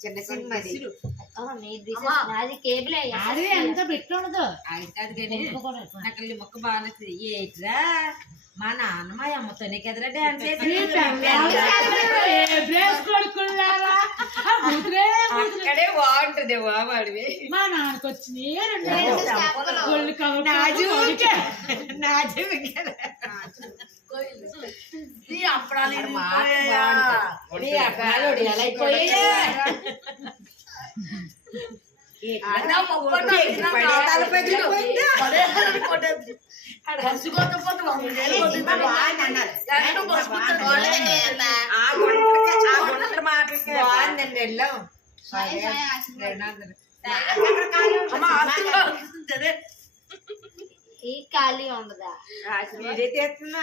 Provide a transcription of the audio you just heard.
చిన్న cinema cable ఎంత పెట్టుండదు నాకు మొక్క బాగా ఏట్రా మా నాన్న మా అమ్మతోనే కదరా డాన్స్ అక్కడే బాగుంటుంది బాబాడివి మా నాన్నకు వచ్చినాయి బాగుందండి వెళ్ళాం ఈ ఖాళీ ఉండదా మీరే తీస్తున్నా